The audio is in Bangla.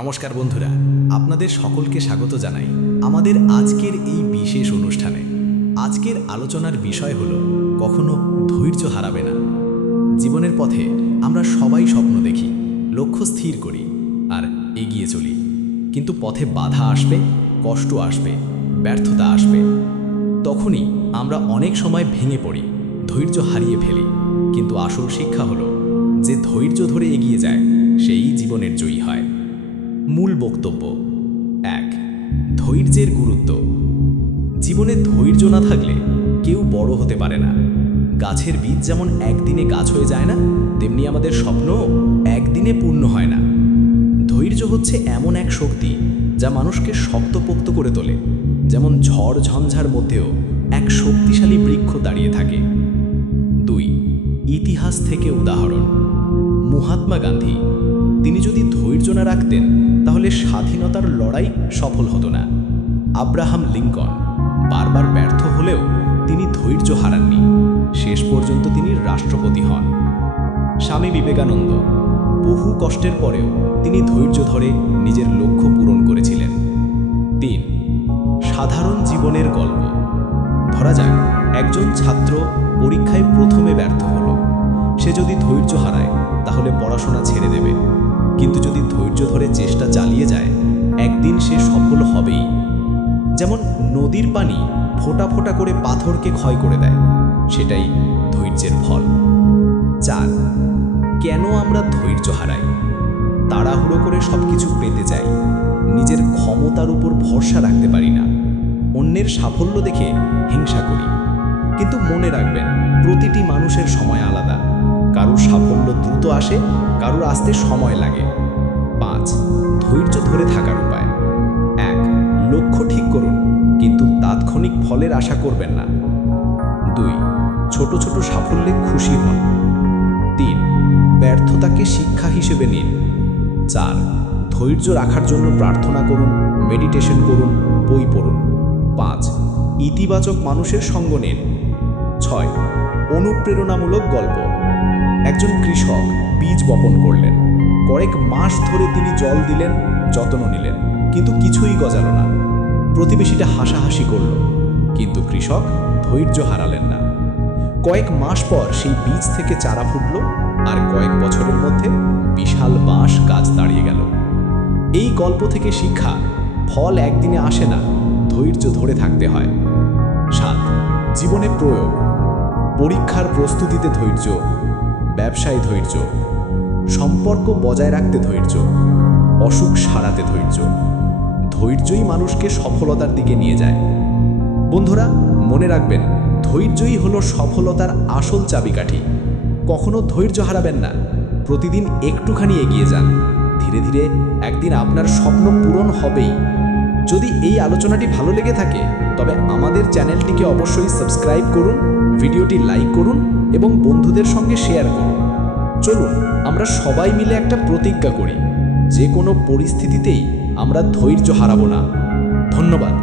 নমস্কার বন্ধুরা, আপনাদের সকলকে স্বাগত জানাই আমাদের আজকের এই বিশেষ অনুষ্ঠানে। আজকের আলোচনার বিষয় হলো কখনো ধৈর্য হারাবে না। জীবনের পথে আমরা সবাই স্বপ্ন দেখি, লক্ষ্য স্থির করি আর এগিয়ে চলি, কিন্তু পথে বাধা আসবে, কষ্ট আসবে, ব্যর্থতা আসবে। তখনই আমরা অনেক সময় ভেঙে পড়ি, ধৈর্য হারিয়ে ফেলি। কিন্তু আসল শিক্ষা হলো যে ধৈর্য ধরে এগিয়ে যায় সেই জীবনের জয়ী হয়। মূল বক্তব্য 1, ধৈর্যের গুরুত্ব। জীবনে ধৈর্য না থাকলে কেউ বড় হতে পারে না। গাছের বীজ যেমন একদিনে গাছ হয়ে যায় না, তেমনি আমাদের স্বপ্নও একদিনে পূর্ণ হয় না। ধৈর্য হচ্ছে এমন এক শক্তি যা মানুষকে শক্তপোক্ত করে তোলে। যেমন ঝড় ঝঞ্ঝার মধ্যেও এক শক্তিশালী বৃক্ষ দাঁড়িয়ে থাকে। 2, ইতিহাস থেকে উদাহরণ। মহাত্মা গান্ধী, তিনি যদি ধৈর্য না রাখতেন তাহলে স্বাধীনতার লড়াই সফল হতো না। আব্রাহাম লিঙ্কন বারবার ব্যর্থ হলেও তিনি ধৈর্য হারাননি, শেষ পর্যন্ত তিনি রাষ্ট্রপতি হন। স্বামী বিবেকানন্দ বহু কষ্টের পরেও তিনি ধৈর্য ধরে নিজের লক্ষ্য পূরণ করেছিলেন। 3, সাধারণ জীবনের গল্প। ধরা যাক একজন ছাত্র পরীক্ষায় প্রথমে ব্যর্থ হলো। সে যদি ধৈর্য হারায় তাহলে পড়াশোনা ছেড়ে দেবে, কিন্তু যদি ধৈর্য ধরে চেষ্টা চালিয়ে যায় একদিন সে সফল হবেই। যেমন নদীর পানি ফোঁটা ফোঁটা করে পাথরকে ক্ষয় করে দেয়, সেটাই ধৈর্যের ফল। 4, কেন আমরা ধৈর্য হারাই? তাড়াহুড়ো করে সবকিছু পেতে চাই, নিজের ক্ষমতার উপর ভরসা রাখতে পারি না, অন্যের সাফল্য দেখে হিংসা করি। কিন্তু মনে রাখবেন, প্রতিটি মানুষের সময় আলাদা। কারোর সাফল্য দ্রুত আসে, কারোর আসতে সময় লাগে। 5, ধৈর্য ধরে থাকার উপায়। 1, লক্ষ্য ঠিক করুন, কিন্তু তাৎক্ষণিক ফলের আশা করবেন না। 2, ছোট ছোট সাফল্যে খুশি হন। 3, ব্যর্থতাকে শিক্ষা হিসেবে নিন। 4, ধৈর্য রাখার জন্য প্রার্থনা করুন, মেডিটেশন করুন, বই পড়ুন। 5, ইতিবাচক মানুষের সঙ্গ নিন। 6, অনুপ্রেরণামূলক গল্প। একজন কৃষক বীজ বপন করলেন, কয়েক মাস ধরে তিনি জল দিলেন, যত্ন নিলেন, কিন্তু কিছুই গজালো না। প্রতিবেশীটা হাসাহাসি করল, কিন্তু কৃষক ধৈর্য হারালেন না। কয়েক মাস পর সেই বীজ থেকে চারা ফুটল, আর কয়েক বছরের মধ্যে বিশাল বাঁশ গাছ দাঁড়িয়ে গেল। এই গল্প থেকে শিক্ষা, ফল একদিনে আসে না, ধৈর্য ধরে থাকতে হয়। 7, জীবনে প্রয়োগ। পরীক্ষার প্রস্তুতিতে ধৈর্য, ব্যবসায় ধৈর্য, সম্পর্ক বজায় রাখতে ধৈর্য, অসুখ সারাতে ধৈর্য। ধৈর্যই মানুষকে সফলতার দিকে নিয়ে যায়। বন্ধুরা, মনে রাখবেন, ধৈর্যই হলো সফলতার আসল চাবিকাঠি। কখনো ধৈর্য হারাবেন না, প্রতিদিন একটুখানি এগিয়ে যান। ধীরে ধীরে একদিন আপনার স্বপ্ন পূরণ হবেই। যদি এই আলোচনাটি ভালো লেগে থাকে তবে আমাদের চ্যানেলটিকে অবশ্যই সাবস্ক্রাইব করুন, ভিডিওটি লাইক করুন এবং বন্ধুদের সঙ্গে শেয়ার করুন। চলুন আমরা সবাই মিলে একটা প্রতিজ্ঞা করি, যে কোনো পরিস্থিতিতেই আমরা ধৈর্য হারাবো না। ধন্যবাদ।